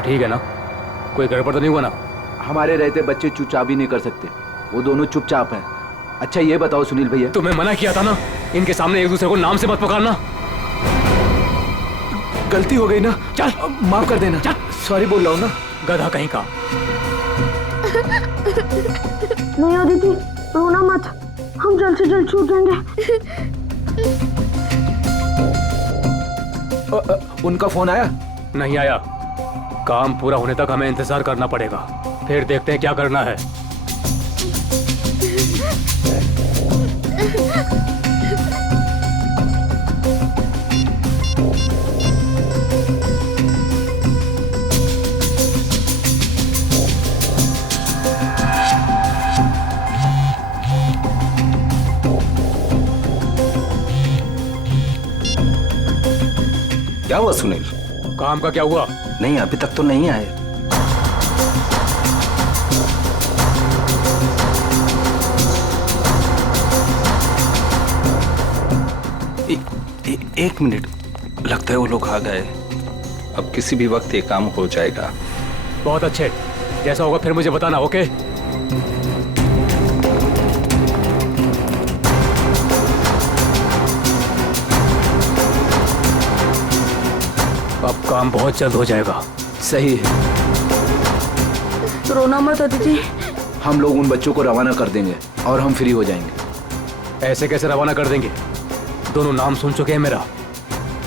सब ठीक है ना? कोई गड़बड़ तो नहीं हुआ ना? हमारे रहते बच्चे चुपचाप भी नहीं कर सकते, वो दोनों चुपचाप हैं। अच्छा ये बताओ सुनील भैया, तुम्हें मना किया था ना इनके सामने एक दूसरे को नाम से मत पुकारना। गलती हो गई ना, चल माफ कर देना। चल, सॉरी बोल रहा हूँ ना। गधा कहीं का। नहीं अदिति, रोना मत, हम जल्द से जल्द छूट जाएंगे। उनका फोन आया? नहीं आया। काम पूरा होने तक हमें इंतजार करना पड़ेगा, फिर देखते हैं क्या करना है। क्या हुआ सुनील? काम का क्या हुआ? नहीं अभी तक तो नहीं आए। एक मिनट, लगता है वो लोग आ गए। अब किसी भी वक्त ये काम हो जाएगा। बहुत अच्छे, जैसा होगा फिर मुझे बताना, ओके? अब काम बहुत जल्द हो जाएगा। सही है, रोना मत अदिति, हम लोग उन बच्चों को रवाना कर देंगे और हम फ्री हो जाएंगे। ऐसे कैसे रवाना कर देंगे? दोनों नाम सुन चुके हैं मेरा,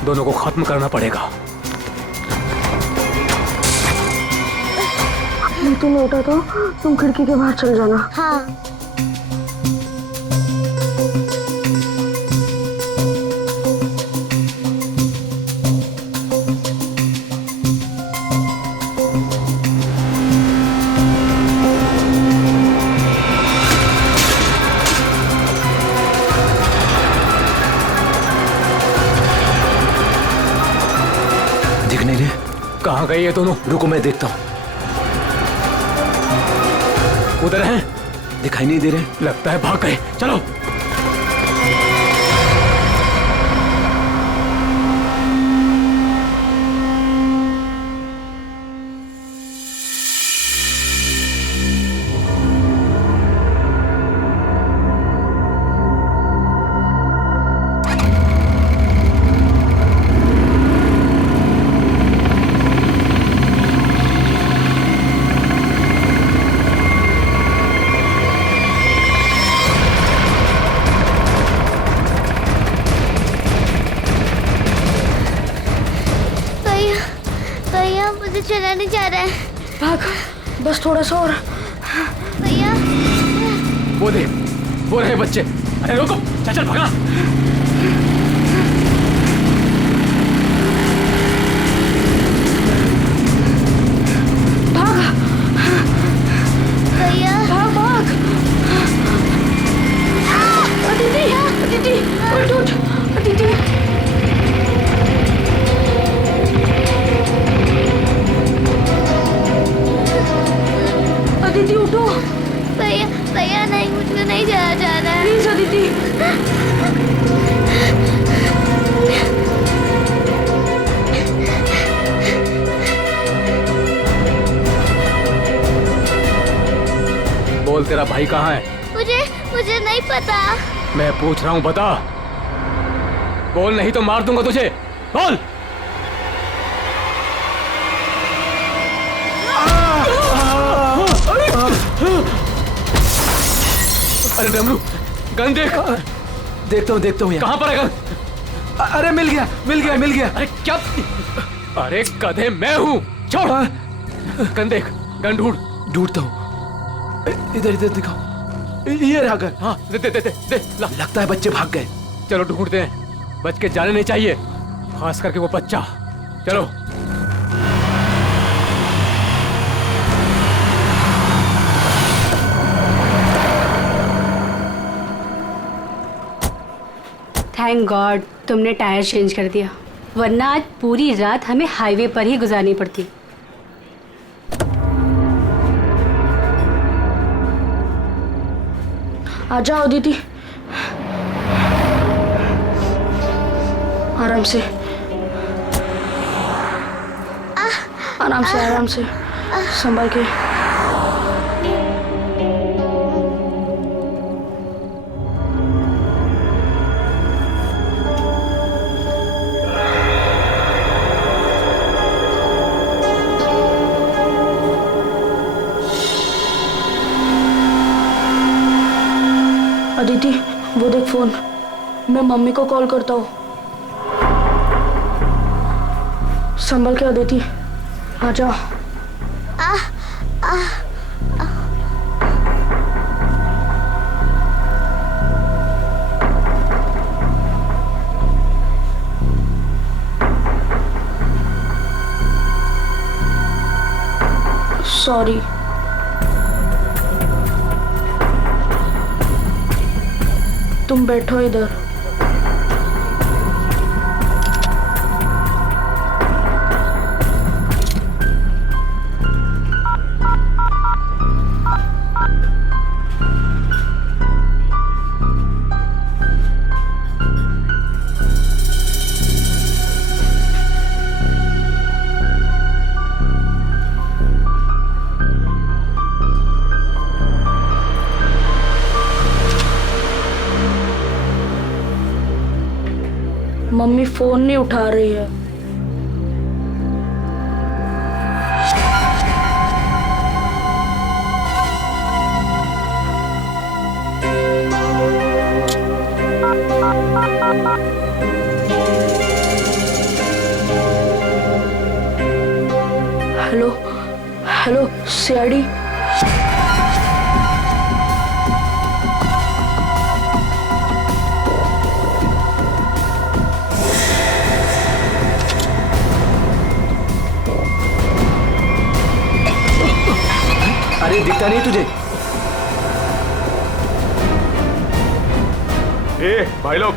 दोनों को खत्म करना पड़ेगा। तुम उठा तो तुम खिड़की के बाहर चल जाना। हाँ। दिख नहीं रहे? कहाँ गए ये दोनों? रुको मैं देखता हूँ। उधर हैं? दिखाई नहीं दे रहे? लगता है भाग गए। चलो। चला नहीं जा रहा है। भाग, बस थोड़ा सा और। भैया वो दे, वो रहे बच्चे। अरे रुको, चल चल भागा। भाग भैया, भाग भाग। अदिति, अदिति, उठ उठ, अदिति। अदिति उठो। भैया भैया नहीं, मुझको नहीं जाया जा रहा है। प्लीज अदिति। बोल, तेरा भाई कहाँ है? मुझे नहीं पता। मैं पूछ रहा हूँ, बता। बोल, नहीं तो मार दूंगा तुझे। बोल। अरे डमरू, गन देख। देखता हूँ कहाँ पर है गन? अरे मिल गया मिल गया मिल गया। अरे क्या? अरे गधे, मैं हूँ। छोड़। गन देख, गन ढूंढता हूँ। इधर इधर दिखाओ। ये रहा गन। हाँ, दे दे दे दे, दे ला। लगता है बच्चे भाग गए। चलो ढूंढते हैं, बच के जाने नहीं चाहिए, खास करके वो बच्चा। चलो। थैंक गॉड तुमने टायर चेंज कर दिया, वरना आज पूरी रात हमें हाईवे पर ही गुजारनी पड़ती। आ जाओ दीदी, आराम से। आराम से संभल के। अदिति, वो देख फोन। मैं मम्मी को कॉल करता हूँ। संभल के अदिति, आ जाओ। सॉरी। तुम बैठो इधर। मम्मी फोन नहीं उठा रही है। Hello hello CID. अरे दिखता नहीं तुझे? ए भाई लोग,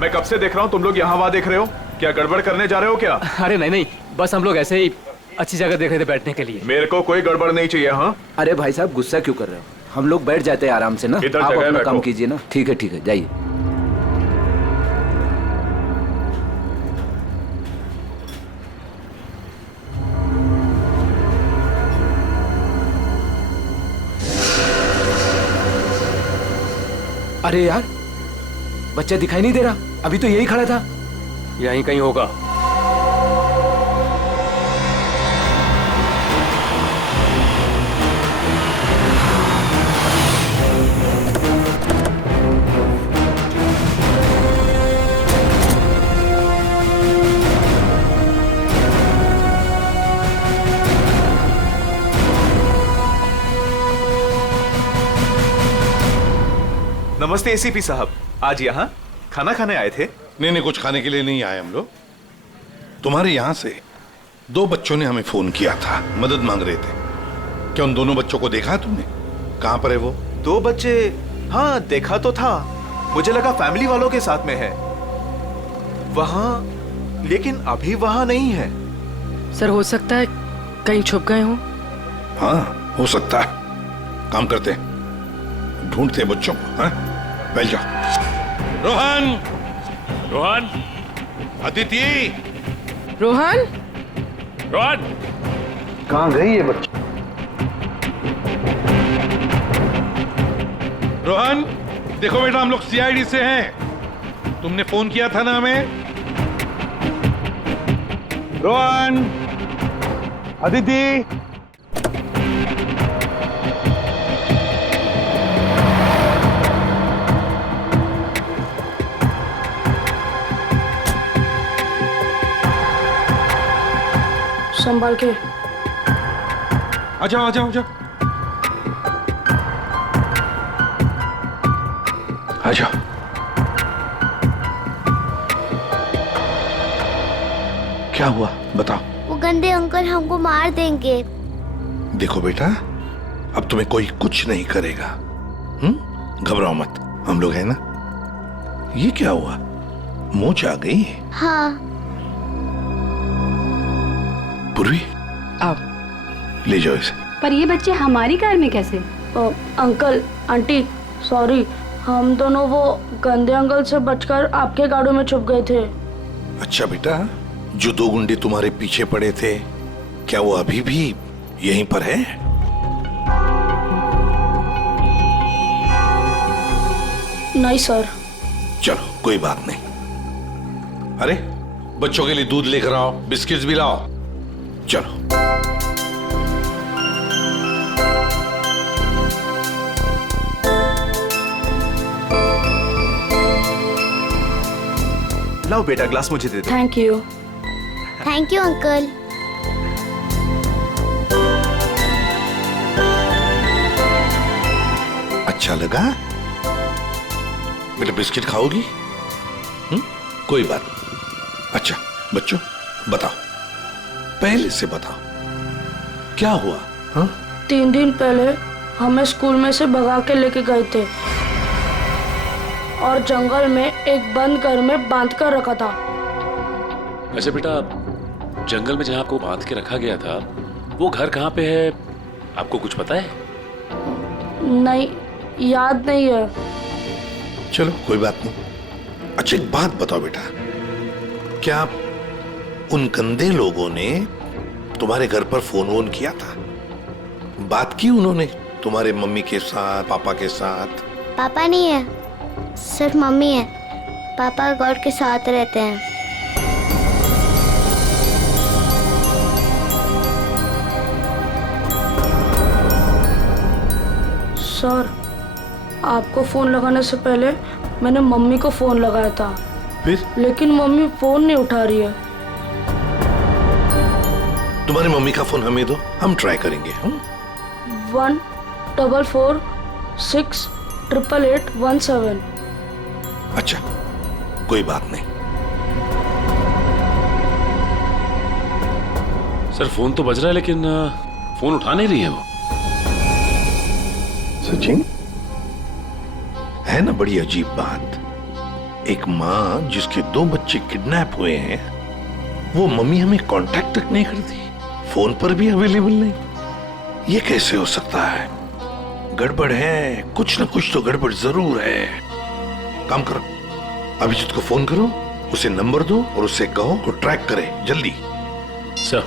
मैं कब से देख रहा हूँ तुम लोग यहाँ वहाँ देख रहे हो। क्या गड़बड़ करने जा रहे हो क्या? अरे नहीं नहीं, बस हम लोग ऐसे ही अच्छी जगह देख रहे थे बैठने के लिए। मेरे को कोई गड़बड़ नहीं चाहिए। हाँ अरे भाई साहब, गुस्सा क्यों कर रहे हो? हम लोग बैठ जाते हैं आराम से ना। इधर आप जगह अपना बैठो। काम कीजिए ना। ठीक है जाइए। अरे यार, बच्चा दिखाई नहीं दे रहा। अभी तो यही खड़ा था। यहीं कहीं होगा। नमस्ते एसीपी साहब, आज यहाँ खाना खाने आए थे? नहीं, कुछ खाने के लिए नहीं आए हम लोग। तुम्हारे यहाँ से 2 बच्चों ने हमें फोन किया था, मदद मांग रहे थे। क्या उन दोनों बच्चों को देखा है तुमने? कहाँ पर है वो? 2 बच्चे? हाँ देखा तो था, मुझे लगा फैमिली वालों के साथ में है वहाँ, लेकिन अभी वहाँ नहीं है। सर हो सकता है कहीं छुप गए हों। हाँ हो सकता है। काम करते हैं, ढूंढते हैं बच्चों को। हाँ बैठ जाओ। रोहन, रोहन, अदिति, रोहन, रोहन, कहाँ गई ये बच्ची? रोहन, देखो बेटा, हम लोग सीआईडी से हैं। तुमने फोन किया था ना हमें? रोहन, अदिति, संभाल के। आ जाओ आ जाओ आ जाओ आ जाओ। क्या हुआ बताओ। वो गंदे अंकल हमको मार देंगे। देखो बेटा, अब तुम्हें कोई कुछ नहीं करेगा। घबराओ मत, हम लोग हैं ना। ये क्या हुआ, मोच आ गई? हाँ। पूर्वी, आओ। ले जाओ इसे। पर ये बच्चे हमारी कार में कैसे? अंकल आंटी सॉरी, हम दोनों वो गंदे अंकल से बचकर आपके गाड़ियों में छुप गए थे। अच्छा बेटा, जो 2 गुंडे तुम्हारे पीछे पड़े थे क्या वो अभी भी यहीं पर है? नहीं सर। चलो कोई बात नहीं। अरे बच्चों के लिए दूध लेकर आओ, बिस्किट्स भी लाओ। चलो। लाओ बेटा, ग्लास मुझे दे दो। Thank you. Thank you uncle. अच्छा लगा? बेटा बिस्किट खाओगी? कोई बात नहीं। अच्छा बच्चों बताओ, पहले से बताओ क्या हुआ? हाँ? 3 दिन पहले हमें स्कूल में से भगा के लेके गए थे और जंगल में एक बंद घर में बांध कर रखा था। अच्छा बेटा, जंगल में जहाँ आपको बांध के रखा गया था वो घर कहाँ पे है, आपको कुछ पता है? नहीं, याद नहीं है। चलो कोई बात नहीं। अच्छा एक बात बताओ बेटा, क्या उन गंदे लोगों ने तुम्हारे घर पर फोन वोन किया था? बात की उन्होंने तुम्हारे मम्मी के साथ, पापा के साथ? पापा नहीं है, सिर्फ मम्मी है। पापा गॉड के साथ रहते हैं। सर, आपको फोन लगाने से पहले मैंने मम्मी को फोन लगाया था, फिर? लेकिन मम्मी फोन नहीं उठा रही है। तुम्हारी मम्मी का फोन हमें दो, हम ट्राई करेंगे। 144688817। अच्छा कोई बात नहीं। सर फोन तो बज रहा है लेकिन फोन उठा नहीं रही है वो। सचिन, है ना बड़ी अजीब बात। एक माँ जिसके 2 बच्चे किडनैप हुए हैं, वो मम्मी हमें कांटेक्ट तक नहीं करती, फोन पर भी अवेलेबल नहीं। ये कैसे हो सकता है? गड़बड़ है, कुछ ना कुछ तो गड़बड़ जरूर है। काम करो, अभिजीत को फोन करो, उसे नंबर दो और उसे कहो वो ट्रैक करे जल्दी। सर।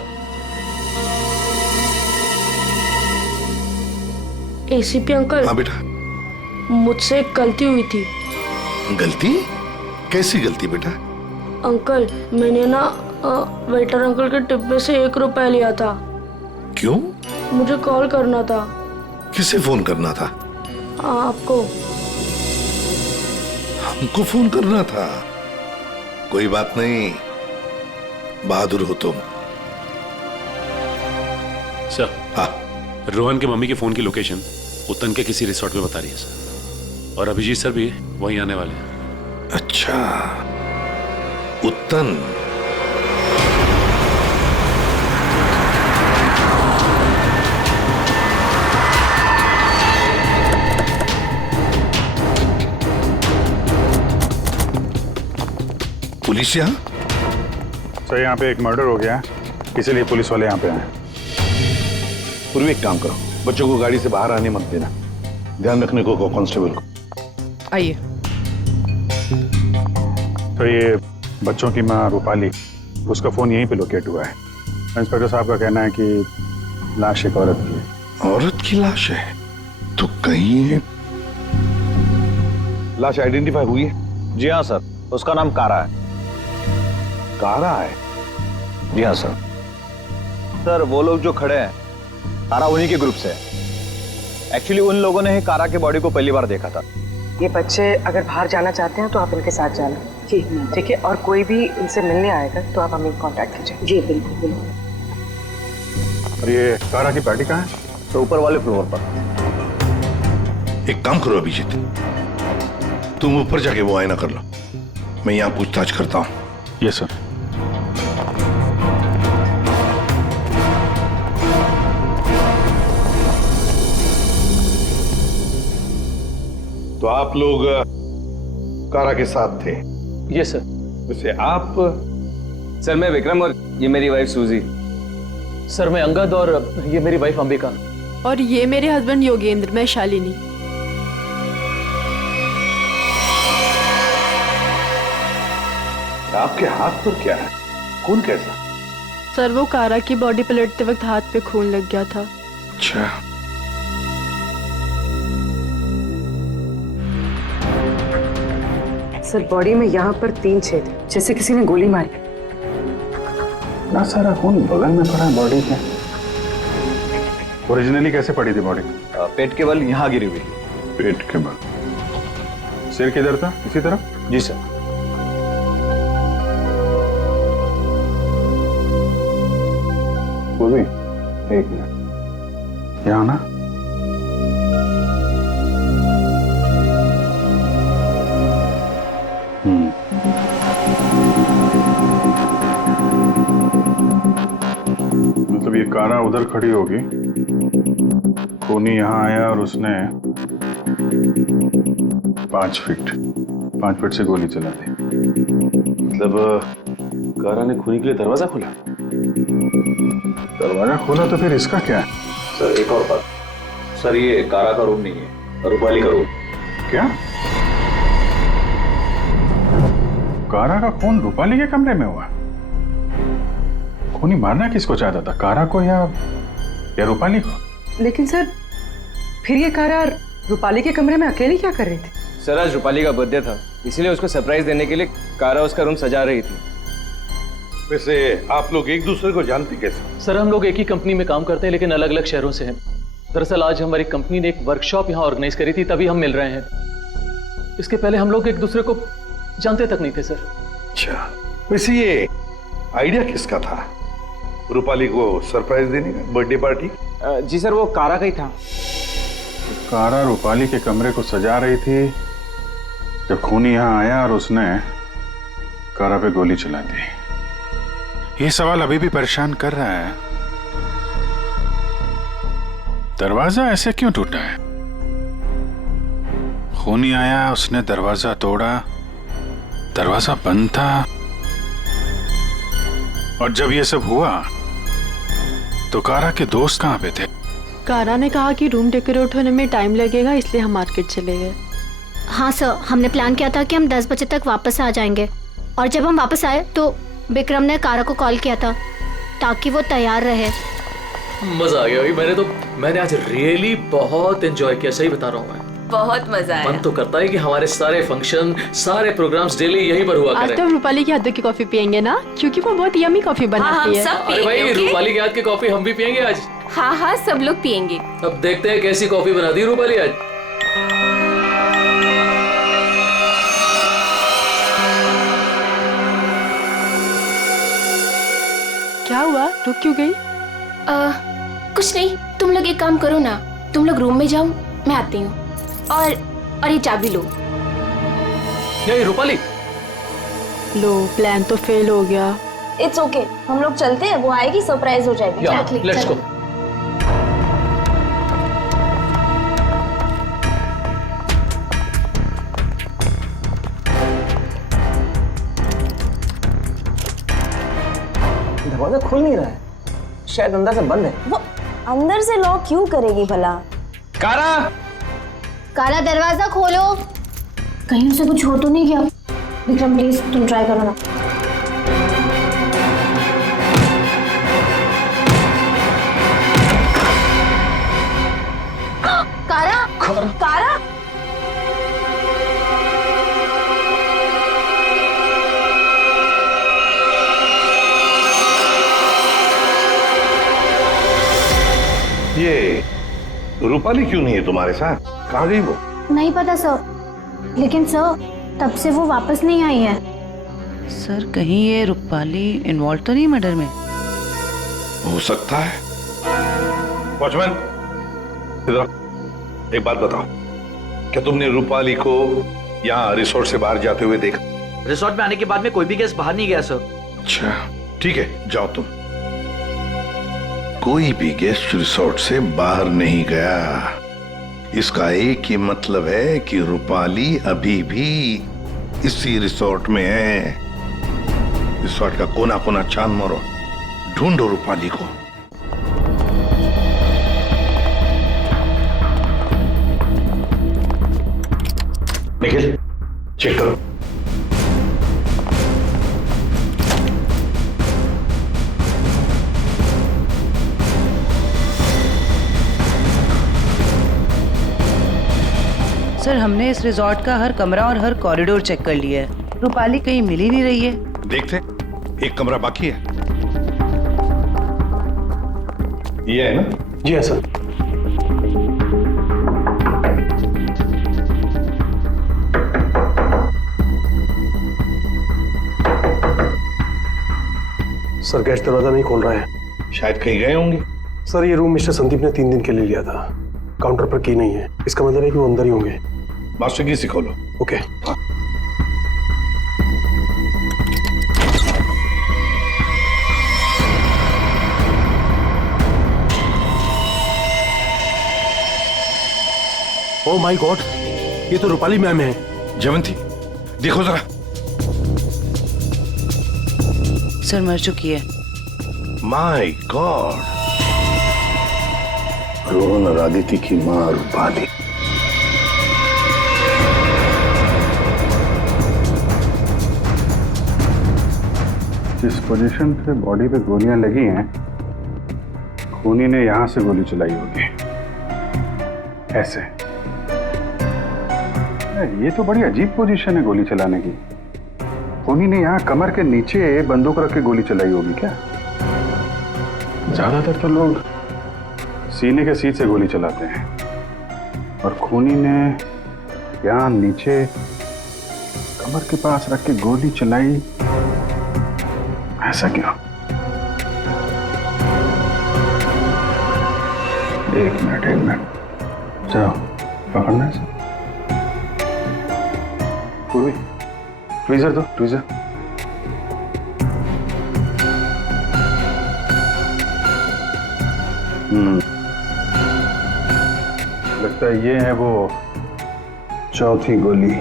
ACP uncle. हाँ बेटा। मुझसे एक गलती हुई थी। गलती? कैसी गलती बेटा? अंकल, मैंने ना वेटर अंकल के टिप में से 1 रुपया लिया था। क्यों? मुझे कॉल करना था। किसे फोन करना था? आपको। हमको फोन करना था? कोई बात नहीं, बहादुर हो तुम। सर। हाँ। रोहन के मम्मी के फोन की लोकेशन उत्तन के किसी रिसोर्ट में बता रही है सर, और अभिजीत सर भी वहीं आने वाले हैं। अच्छा, उत्तन। पुलिस यहाँ? सर यहाँ पे एक मर्डर हो गया है, इसीलिए पुलिस वाले यहाँ पे आए। पूर्वी एक काम करो, बच्चों को गाड़ी से बाहर आने मत देना, ध्यान रखने को कहो कांस्टेबल को। आइए। तो ये बच्चों की माँ रूपाली, उसका फोन यहीं पे लोकेट हुआ है। इंस्पेक्टर साहब का कहना है कि लाश एक औरत की है। औरत की लाश है? तो कहीं लाश आइडेंटिफाई हुई है? जी हाँ सर, उसका नाम कारा है। कारा है? जी हाँ सर। सर वो लोग जो खड़े हैं, कारा उन्हीं के ग्रुप से है। एक्चुअली उन लोगों ने ही कारा के बॉडी को पहली बार देखा था। ये बच्चे अगर बाहर जाना चाहते हैं तो आप इनके साथ जाना। जी ठीक है, और कोई भी इनसे मिलने आएगा तो आप हमें कांटेक्ट कीजिए। जी बिल्कुल बिल्कुल। और ये कारा की पार्टी कहाँ है? तो ऊपर वाले फ्लोर पर। एक काम करो अभिजीत, तुम ऊपर जाके वो आईना कर लो, मैं यहाँ पूछताछ करता हूँ। Yes sir. तो आप लोग कारा के साथ थे? Yes sir. वैसे आप? सर मैं विक्रम और ये मेरी वाइफ सूजी। सर मैं अंगद और ये मेरी वाइफ अंबिका। और ये मेरे हस्बैंड योगेंद्र, मैं शालिनी। आपके हाथ पर क्या है? खून कैसा? सर वो कारा की बॉडी पलटते वक्त हाथ पे खून लग गया था। अच्छा, सर बॉडी में यहाँ पर 3 छेद हैं, जैसे किसी ने गोली मारी। ना सारा खून बगल में पड़ा है बॉडी के। ओरिजिनली कैसे पड़ी थी बॉडी? पेट के बल यहाँ गिरी हुई थी। पेट के बल। सिर किधर था? इसी तरफ? जी सर। वो भी 1 मिनट यहाँ ना। मतलब ये कारा उधर खड़ी होगी, खूनी यहाँ आया और उसने 5 फीट से गोली चला दी। मतलब कारा ने खूनी के लिए दरवाजा खोला? दरवाजा खोला तो फिर इसका क्या है? सर एक और बात, सर ये कारा का रूम नहीं है, रूपाली का रूम। क्या? कारा का खून रूपाली के कमरे में हुआ? खूनी मारना किसको चाहता था, कारा को या रूपाली को? लेकिन सर फिर ये कारा रूपाली के कमरे में अकेली क्या कर रही थी? सर आज रूपाली का बर्थडे था, इसीलिए उसको सरप्राइज देने के लिए कारा उसका रूम सजा रही थी। वैसे आप लोग एक दूसरे को जानते कैसे? सर हम लोग एक ही कंपनी में काम करते हैं लेकिन अलग अलग शहरों से हैं। दरअसल आज हमारी कंपनी ने एक वर्कशॉप यहाँ ऑर्गेनाइज करी थी, तभी हम मिल रहे हैं। इसके पहले हम लोग एक दूसरे को जानते तक नहीं थे सर। अच्छा, वैसे ये आइडिया किसका था, रूपाली को सरप्राइज देने का, बर्थडे पार्टी? जी सर वो कारा का ही था। कारा रूपाली के कमरे को सजा रही थी जब खूनी यहाँ आया और उसने कारा पे गोली चला दी। ये सवाल अभी भी परेशान कर रहा है, दरवाजा ऐसे क्यों टूटा है? खूनी आया, उसने दरवाजा तोड़ा, दरवाजा बंद था, और जब ये सब हुआ तो कारा के दोस्त कहाँ पे थे? कारा ने कहा कि रूम डेकोरेट होने में टाइम लगेगा, इसलिए हम मार्केट चले गए। हाँ सर, हमने प्लान किया था कि हम 10 बजे तक वापस आ जाएंगे, और जब हम वापस आए तो विक्रम ने कारा को कॉल किया था ताकि वो तैयार रहे। मजा आ गया भाई, मैंने आज रियली बहुत एंजॉय किया, सही बता रहा हूँ मैं। बहुत मजा आया। मन तो करता है कि हमारे सारे फंक्शन, सारे प्रोग्राम्स डेली यहीं पर हुआ आज करें। तो हम रूपाली के हाथों की कॉफी पियेंगे ना, क्योंकि वो बहुत यमी कॉफी बनाती है। अरे भाई रूपाली के हाथ की कॉफी हम भी पियेंगे आज। हाँ हाँ सब लोग पियेंगे। अब देखते हैं कैसी कॉफी बनाती है रूपाली आज। क्या हुआ, रुक क्यों गई? कुछ नहीं, तुम लोग एक काम करो ना, तुम लोग रूम में जाओ, मैं आती हूँ। और ये चाबी लो। नहीं रूपाली, लो प्लान तो फेल हो गया। इट्स ओके, हम लोग चलते हैं, वो आएगी सरप्राइज हो जाएगी। Let's go. दरवाजा खुल नहीं रहा है, शायद अंदर से बंद है। वो अंदर से लॉक क्यों करेगी भला? कारा, कारा दरवाजा खोलो। कहीं उसे कुछ हो तो नहीं गया? विक्रम प्लीज तुम ट्राई करो ना। कारा, कारा, ये रूपाली क्यों नहीं है तुम्हारे साथ? कहाँ गई वो? नहीं पता सर, लेकिन सर तब से वो वापस नहीं आई है। सर कहीं ये रूपाली इन्वॉल्व तो नहीं मर्डर में? हो सकता है। वॉचमैन, इधर एक बात बताओ, क्या तुमने रूपाली को यहाँ रिसोर्ट से बाहर जाते हुए देखा? रिसोर्ट में आने के बाद में कोई भी गेस्ट बाहर नहीं गया सर। अच्छा ठीक है, जाओ तुम। कोई भी गेस्ट रिसोर्ट से बाहर नहीं गया, इसका एक ही मतलब है कि रूपाली अभी भी इसी रिसोर्ट में है। रिसोर्ट का कोना कोना छान मारो, ढूंढो रूपाली को। निखिल चेक करो। सर हमने इस रिजॉर्ट का हर कमरा और हर कॉरिडोर चेक कर लिया है, रूपाली कहीं मिल ही नहीं रही है। देखते, एक कमरा बाकी है। ये है ना? जी हाँ सर। सर गेस्ट दरवाजा नहीं खोल रहा है। शायद कहीं गए होंगे। सर ये रूम मिस्टर संदीप ने 3 दिन के लिए लिया था, काउंटर पर की नहीं है, इसका मतलब है कि वो अंदर ही होंगे। मास्टर की से खोलो। ओके। ओह माय गॉड, ये तो रूपाली मैम है। जयवंती देखो जरा। सर मर चुकी है। माय गॉड, रोहन और आदित्य की मां रूपाली। जिस पोजीशन पे बॉडी पे गोलियां लगी हैं, खूनी ने यहां से गोली चलाई होगी, ऐसे। ये तो बड़ी अजीब पोजीशन है गोली चलाने की। खूनी ने यहाँ कमर के नीचे बंदूक रख के गोली चलाई होगी क्या? ज्यादातर तो लोग सीने के सीट से गोली चलाते हैं, और खूनी ने यहाँ नीचे कमर के पास रख के गोली चलाई, ऐसा क्यों? एक मिनट, चलो पकड़ना है। पूर्वी ट्वीजर दो, ट्वीजर। लगता है ये है वो चौथी गोली।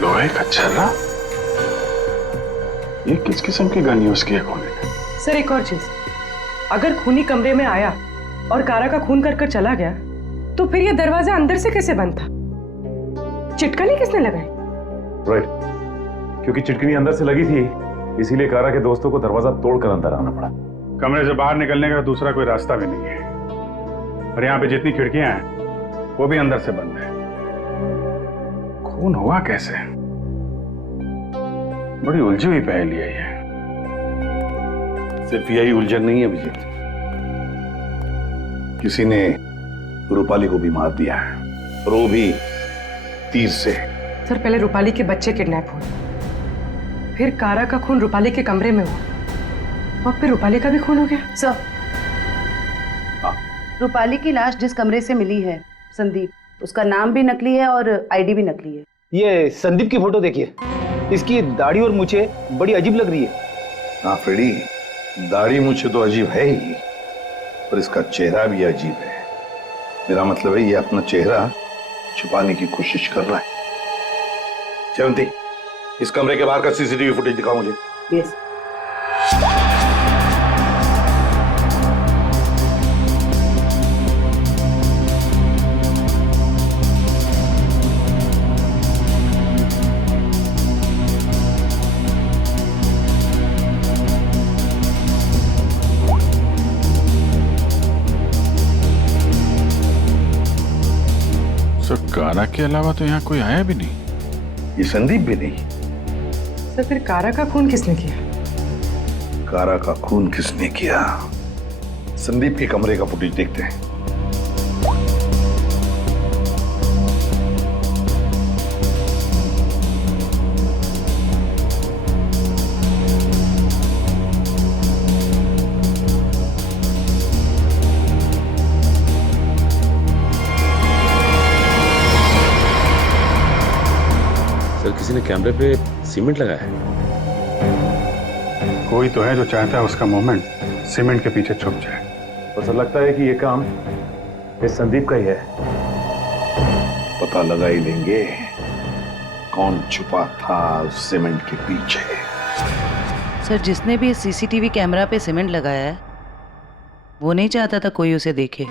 लोहे का छर्रा? ये किस किस्म की गन यूज की है खूनी ने? सर एक और चीज, अगर खूनी कमरे में आया और कारा का खून कर चला गया, तो फिर ये दरवाजा अंदर से कैसे बंद था? चिटकनी किसने लगाई? राइट, क्योंकि चिटकनी अंदर से लगी थी, इसीलिए कारा के दोस्तों को दरवाजा तोड़कर अंदर आना पड़ा। कमरे से बाहर निकलने का दूसरा कोई रास्ता भी नहीं है, और यहाँ पे जितनी खिड़कियां हैं वो भी अंदर से बंद है। खून हुआ कैसे? बड़ी उलझी हुई पहेली है ये। सिर्फ यही उलझन नहीं है विजय, किसी ने रूपाली को भी मार दिया है, और वो भी तीर से। सर पहले रूपाली के बच्चे किडनैप हुए, फिर कारा का खून रूपाली के कमरे में हुआ, और फिर रूपाली का भी खून हो गया। सर रूपाली की लाश जिस कमरे से मिली है, संदीप, उसका नाम भी नकली है और आईडी भी नकली है। ये संदीप की फोटो देखिए, इसकी दाढ़ी और मूछें बड़ी अजीब लग रही है। हाँ फ्रेडी, दाढ़ी मुझे तो अजीब है ही, पर इसका चेहरा भी अजीब है। मेरा मतलब है ये अपना चेहरा छुपाने की कोशिश कर रहा है। जयवंती, इस कमरे के बाहर का सीसीटीवी फुटेज दिखाओ मुझे। यस। कारा के अलावा तो यहाँ कोई आया भी नहीं। ये संदीप भी नहीं। सर फिर कारा का खून किसने किया? कारा का खून किसने किया? संदीप के कमरे का फुटेज देखते हैं। किसी ने कैमरे पे सीमेंट लगाया है। कोई तो है जो चाहता है उसका मूवमेंट सीमेंट के पीछे छुप जाए। बस लगता है कि ये काम इस संदीप का ही है। पता लगा ही लेंगे कौन छुपा था सीमेंट के पीछे। सर जिसने भी सीसीटीवी कैमरा पे सीमेंट लगाया है, वो नहीं चाहता था कोई उसे देखे।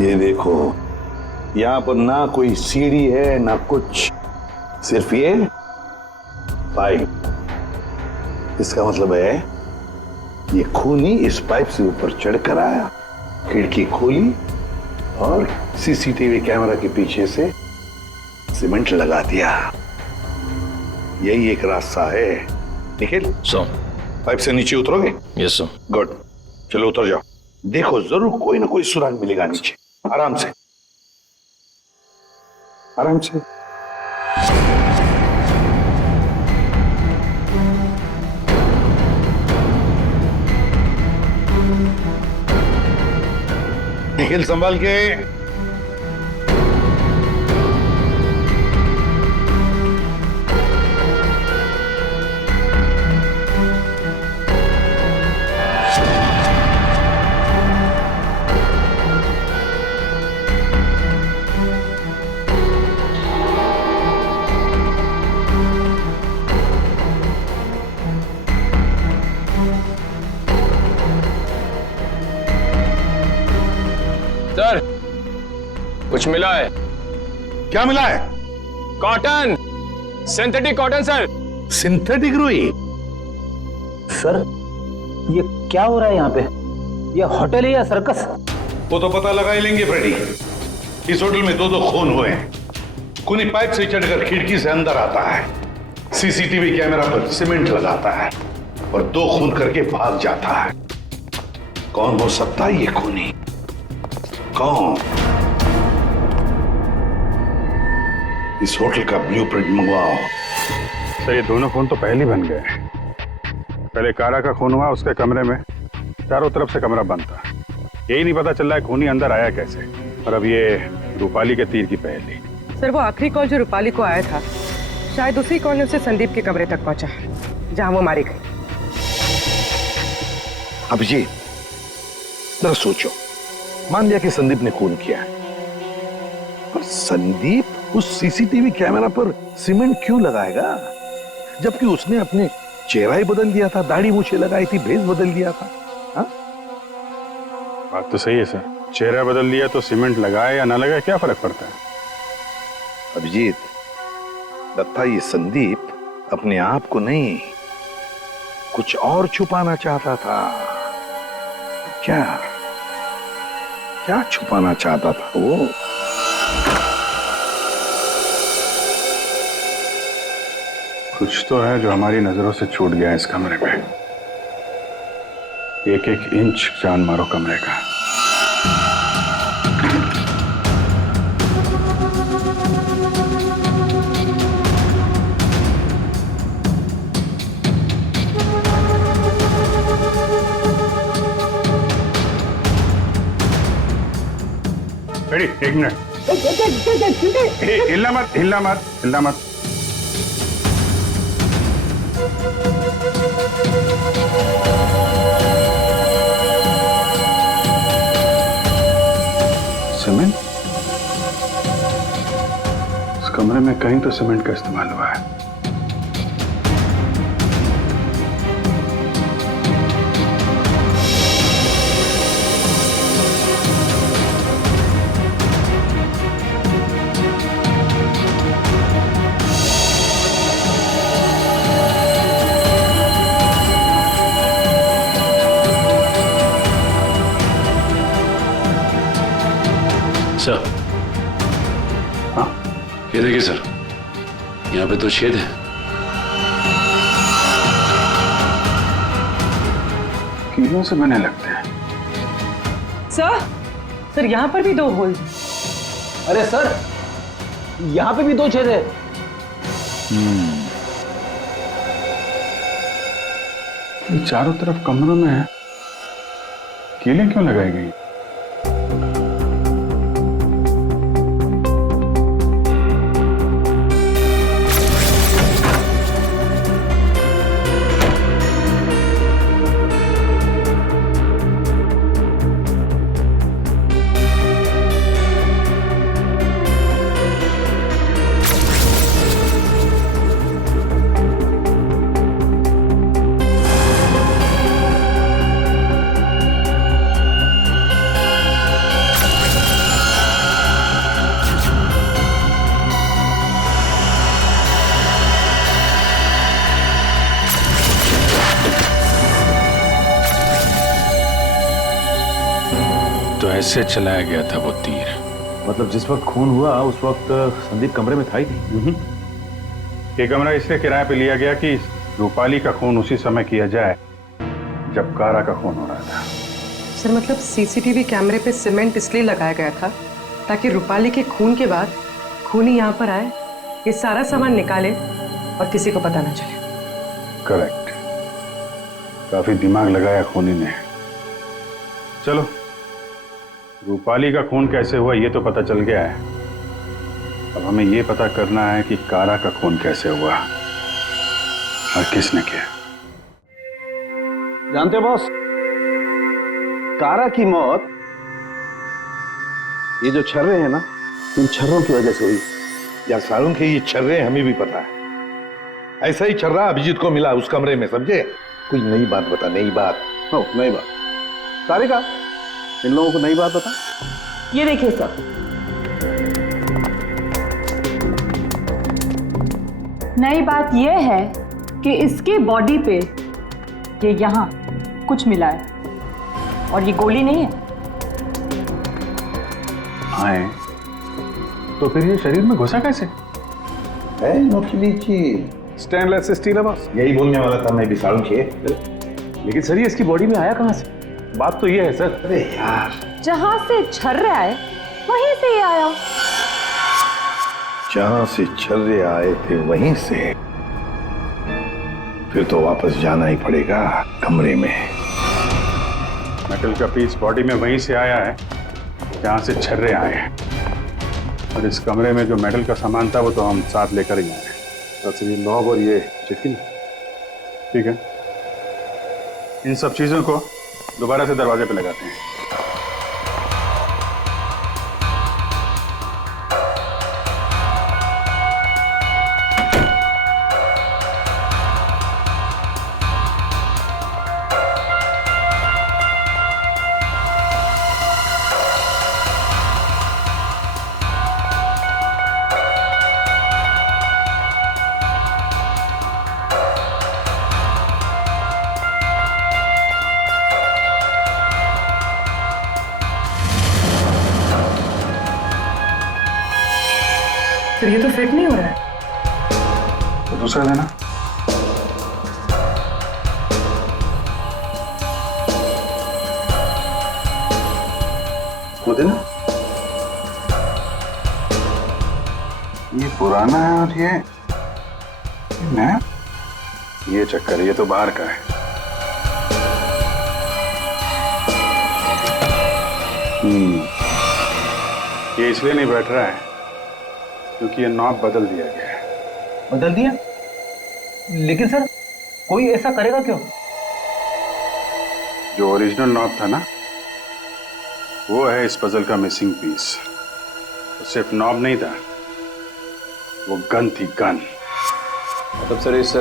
ये देखो, यहाँ पर ना कोई सीढ़ी है ना कुछ, सिर्फ ये पाइप। इसका मतलब है ये खूनी इस पाइप से ऊपर चढ़कर आया, खिड़की खोली और सीसीटीवी कैमरा के पीछे से सीमेंट लगा दिया। यही एक रास्ता है। निखिल, पाइप से नीचे उतरोगे? Yes sir. गुड, चलो उतर जाओ। देखो जरूर कोई ना कोई सुराग मिलेगा नीचे। आराम से, आराम से। निखिल संभाल के। सर, कुछ मिला है। क्या मिला है? Cotton, synthetic cotton sir. Synthetic रुई? सर, ये क्या हो रहा है यहाँ पे? ये होटल है या सर्कस? वो तो पता लगा ही लेंगे फ्रेडी। इस होटल में दो खून हुए हैं। खूनी पाइप से चढ़कर खिड़की से अंदर आता है, सीसीटीवी कैमरा पर सीमेंट लगाता है और 2 खून करके भाग जाता है। कौन हो सकता है ये खूनी? कौन? इस होटल का ब्लूप्रिंट मंगवाओ। सर, ये दोनों खून तो पहले बन गए। पहले कारा का खून हुआ, उसके कमरे में चारों तरफ से कमरा बंद था। यही नहीं पता चल रहा है खूनी अंदर आया कैसे। और अब ये रूपाली के तीर की पहेली। सर, वो आखिरी कॉल जो रूपाली को आया था, शायद उसी कॉल ने उसे संदीप के कमरे तक पहुंचा जहां वो मारी गई। अभिजीत, जरा सोचो, मान लिया कि संदीप ने खून किया, पर संदीप उस सीसीटीवी कैमरा पर सीमेंट क्यों लगाएगा, जबकि उसने अपने चेहरा ही बदल दिया था, दाढ़ी मूछें लगाई थी, भेष बदल दिया था। हा? बात तो सही है सर, चेहरा बदल दिया तो सीमेंट लगाए या ना लगाए क्या फर्क पड़ता है? अभिजीत, लगता है ये संदीप अपने आप को नहीं, कुछ और छुपाना चाहता था। क्या क्या छुपाना चाहता था वो? कुछ तो है जो हमारी नजरों से छूट गया इस कमरे में। एक एक इंच जान मारो कमरे का। Ready, 1 minute. हिलना मत, हिलना मत, हिलना मत। सीमेंट? इस कमरे में कहीं तो सीमेंट का इस्तेमाल हुआ है। सर, हाँ, ये देखिए सर, यहाँ पे तो छेद है। कीलों से बने लगते हैं। सर, यहाँ पर भी 2 होल। अरे सर, यहाँ पे भी 2 छेद है। ये चारों तरफ कमरों में है, कीलें क्यों लगाई गई? ऐसे चलाया गया था वो तीर। मतलब जिस वक्त खून हुआ उस वक्त संदीप कमरे में था ही नहीं। ये कमरा इसलिए किराए पे लिया गया कि रूपाली का खून उसी समय किया जाए जब कारा का खून हो रहा था। सर मतलब सीसीटीवी कैमरे पे सीमेंट इसलिए लगाया गया था ताकि रूपाली के खून के बाद खूनी यहाँ पर आए, ये सारा सामान निकाले और किसी को पता ना चले। करेक्ट, काफी दिमाग लगाया खूनी ने। चलो, रूपाली का खून कैसे हुआ ये तो पता चल गया है। अब हमें ये पता करना है कि कारा का खून कैसे हुआ और किसने किया। जानते हो बॉस, कारा की मौत ये जो छर्रे हैं ना, इन छर्रों की वजह से हुई। या सारुण के ये छर्रे हमें भी पता है। ऐसा ही छर्रा अभिजीत को मिला उस कमरे में, समझे? कोई नई बात बता, नई बात। हो, नई बात। तारिका, इन लोगों को नई बात बता। ये देखिए सर, नई बात यह है कि इसकी बॉडी पे ये यहाँ कुछ मिला है और ये गोली नहीं है। आए तो फिर ये शरीर में घुसा कैसे? है नोकीली चीज, स्टेनलेस स्टील है बॉस। यही बोलने वाला था मैं भी सारुण के। लेकिन सर ये इसकी बॉडी में आया कहां से? बात तो ये है सर। अरे यार, जहां से छर्रे आए वहीं से ये आया। जहां से छर्रे आए थे वहीं से, फिर तो वापस जाना ही पड़ेगा कमरे में। मेटल का पीस बॉडी में वहीं से आया है जहां से छर्रे आए हैं, और इस कमरे में जो मेटल का सामान था वो तो हम साथ लेकर ही आए। तो ये नॉब और ये चिटकिन, ठीक है, इन सब चीजों को दोबारा से दरवाजे पे लगाते हैं। तो ये तो फिट नहीं हो रहा है। तो दूसरा देना। वो देना। ये पुराना है और ये नया। ये चक्कर, ये तो बाहर का है। ये इसलिए नहीं बैठ रहा है क्योंकि ये नॉब बदल दिया गया है। बदल दिया? लेकिन सर कोई ऐसा करेगा क्यों? जो ओरिजिनल नॉब था ना, वो है इस पजल का मिसिंग पीस। तो सिर्फ नॉब नहीं था, वो गन थी, गन। मतलब सर इस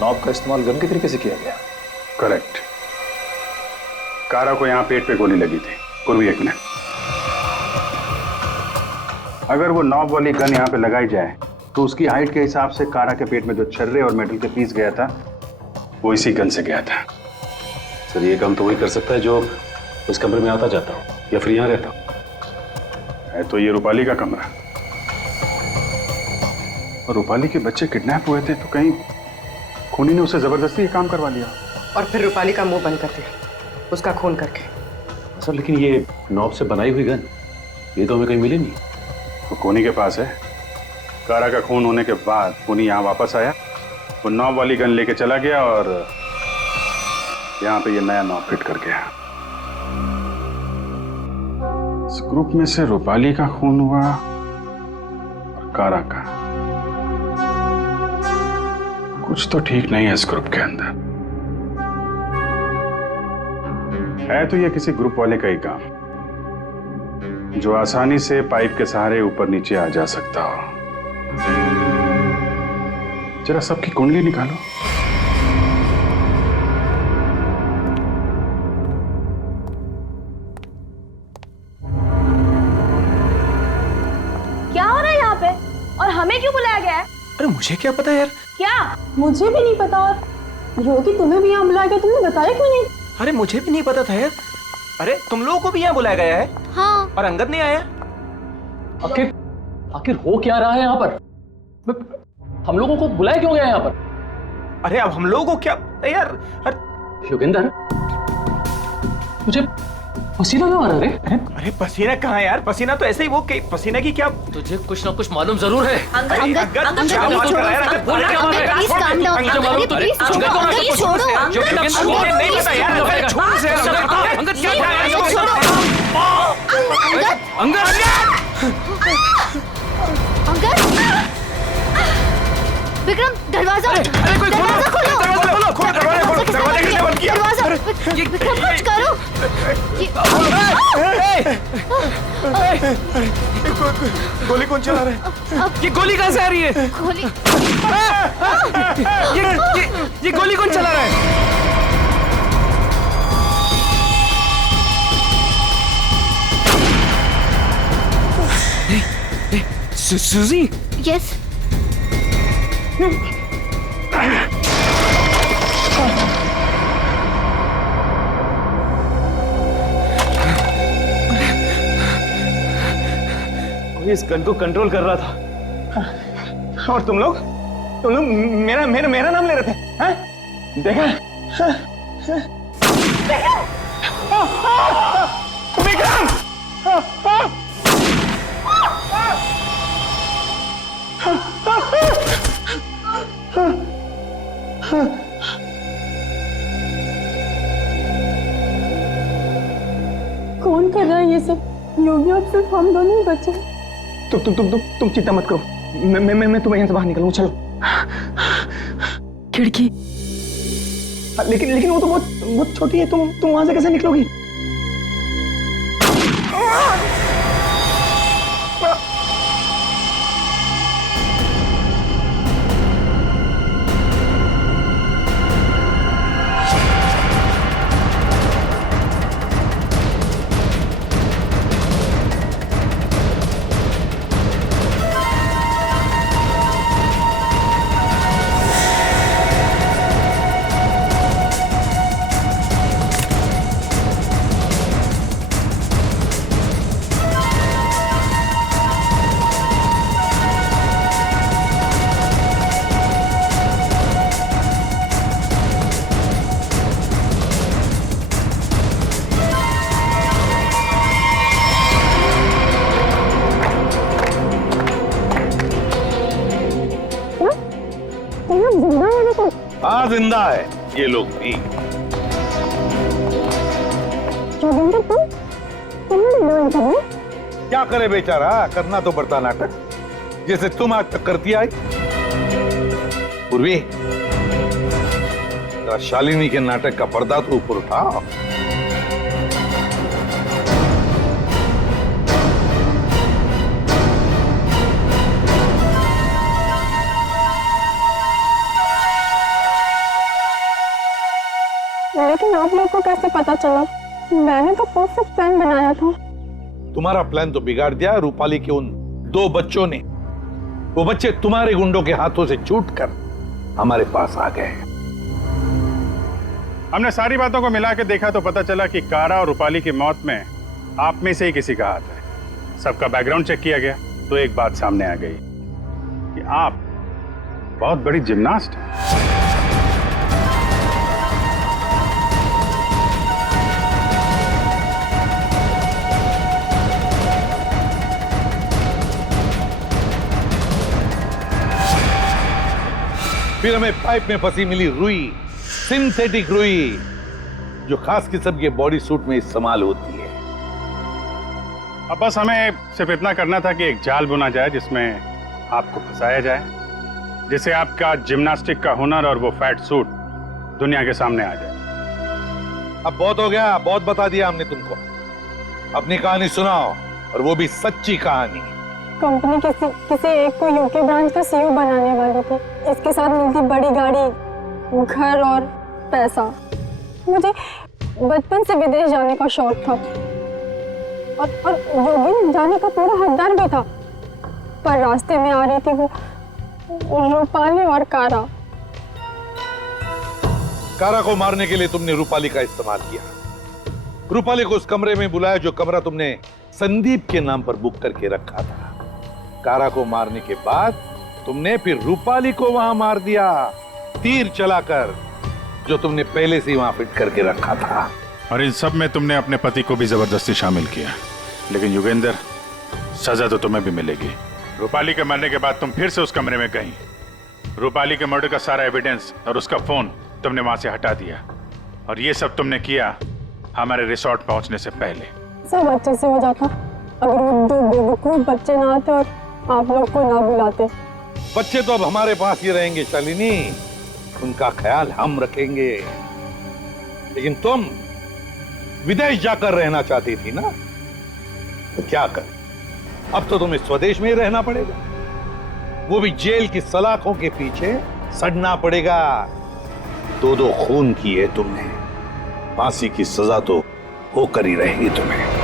नॉब का इस्तेमाल गन के तरीके से किया गया? करेक्ट। कारा को यहाँ पेट पे गोली लगी थी। पूर्वी, एक मिनट। अगर वो नॉब वाली गन यहाँ पे लगाई जाए तो उसकी हाइट के हिसाब से कारा के पेट में जो छर्रे और मेटल के पीस गया था वो इसी गन से गया था। सर ये काम तो वही कर सकता है जो उस कमरे में आता जाता हो या फिर यहाँ रहता हो। है तो ये रूपाली का कमरा, और रूपाली के बच्चे किडनैप हुए थे तो कहीं खूनी ने उसे जबरदस्ती ये काम करवा लिया और फिर रूपाली का मुंह बंद कर दिया उसका खून करके। सर लेकिन ये नॉब से बनाई हुई गन, ये तो हमें कहीं मिली नहीं। वो खूनी के पास है। कारा का खून होने के बाद खूनी यहाँ वापस आया, वो नॉब वाली गन लेके चला गया और यहाँ पे ये नया नॉब फिट कर गया। इस ग्रुप में से रूपाली का खून हुआ और कारा का। कुछ तो ठीक नहीं है इस ग्रुप के अंदर। है तो ये किसी ग्रुप वाले का ही काम, जो आसानी से पाइप के सहारे ऊपर नीचे आ जा सकता हो। जरा सबकी कुंडली निकालो। क्या हो रहा है यहाँ पे और हमें क्यों बुलाया गया है? अरे मुझे क्या पता यार। क्या? मुझे भी नहीं पता। और रोकी, तुम्हें भी यहाँ बुलाया गया, तुमने बताया क्यों नहीं? अरे मुझे भी नहीं पता था यार। अरे तुम लोगों को भी यहाँ बुलाया गया है? और अंगद नहीं आया। आखिर आखिर हो क्या रहा है यहाँ पर? हम लोगों को बुलाया क्यों गया यहाँ पर? अरे अब हम लोगों को क्या यार? योगेंद्र, मुझे पसीना क्यों आ रहा है? अरे पसीना कहाँ है यार? पसीना तो ऐसे ही वो पसीना की क्या? तुझे कुछ ना कुछ मालूम जरूर है। अंगद क्या बात कर रहा है यार? अंगद बोल क्या है? Please calm down. नहीं पता यार। अंगद क्या है? अंगद, विक्रम दरवाजा, दरवाजा खोलो, दरवाजा बंद किया। विक्रम कुछ करो। गोली कौन चला रहा है? ये गोली कहाँ से आ रही है? गोली ये गोली कौन चला रहा है? सुजी? यस। इस गन को कंट्रोल कर रहा था और तुम लोग मेरा नाम ले रहे थे, हैं? देखा? विक्रम! कौन कर रहा है ये सब? योगी, अब सिर्फ हम दोनों ही बचे। तुम चिंता मत करो। मैं तुम्हें यहाँ से बाहर निकलूंगा। चलो। खिड़की। लेकिन वो तो बहुत छोटी है। तुम वहां से कैसे निकलोगी? हाँ जिंदा है ये लोग भी। क्या करे बेचारा, करना तो पड़ता नाटक, जैसे तुम आज तक करती आई। पूर्वी, जरा शालिनी के नाटक का पर्दा तो ऊपर उठाओ। लेकिन आप लोग को कैसे पता चला? मैंने तो परफेक्ट प्लान बनाया था। तुम्हारा प्लान तो बिगाड़ दिया रूपाली के उन 2 बच्चों ने। वो बच्चे तुम्हारे गुंडों के हाथों से छूटकर हमारे पास आ गए। हमने सारी बातों को मिला के देखा तो पता चला कि कारा और रूपाली की मौत में आप में से ही किसी का हाथ है। सबका बैकग्राउंड चेक किया गया तो एक बात सामने आ गई कि आप बहुत बड़ी जिम्नास्ट हैं। फिर हमें पाइप में फंसी मिली रुई, सिंथेटिक रुई, जो खास किस्म के बॉडी सूट में इस्तेमाल होती है। अब बस हमें सिर्फ इतना करना था कि एक जाल बुना जाए जिसमें आपको फंसाया जाए, जिससे आपका जिम्नास्टिक का हुनर और वो फैट सूट दुनिया के सामने आ जाए। अब बहुत हो गया, बहुत बता दिया हमने तुमको। अपनी कहानी सुनाओ, और वो भी सच्ची कहानी। कंपनी किसी एक को यूके ब्रांच का सीईओ बनाने वाली थी। इसके साथ मिलती बड़ी गाड़ी, घर और पैसा। मुझे बचपन से विदेश जाने का शौक था और योगी जाने का पूरा हकदार भी था, पर रास्ते में आ रही थी वो रूपाली और कारा। कारा को मारने के लिए तुमने रूपाली का इस्तेमाल किया, रूपाली को उस कमरे में बुलाया जो कमरा तुमने संदीप के नाम पर बुक करके रखा था। कारा को मारने के बाद तुमने फिर रूपाली को वहां मार दिया, तीर चलाकर, जो तुमने पहले से ही वहां फिट करके रखा था। और इन सब में तुमने अपने पति को भी जबरदस्ती शामिल किया। लेकिन युगेंद्र, सजा तो तुम्हें भी मिलेगी। रूपाली के मरने के बाद तुम फिर से उस कमरे में गई। रूपाली के मर्डर का सारा एविडेंस और उसका फोन तुमने वहां से हटा दिया। और ये सब तुमने किया हमारे रिसोर्ट पहुंचने से पहले। सब अच्छे से हो जाता अगर वो दो बेवकूफ बच्चे ना आते और आप लोग को ना बुलाते। बच्चे तो अब हमारे पास ही रहेंगे शालिनी, उनका ख्याल हम रखेंगे। लेकिन तुम विदेश जाकर रहना चाहती थी ना, तो क्या कर, अब तो तुम्हें स्वदेश में ही रहना पड़ेगा, वो भी जेल की सलाखों के पीछे सड़ना पड़ेगा। दो खून किए तुमने, फांसी की सजा तो होकर ही रहेगी तुम्हें।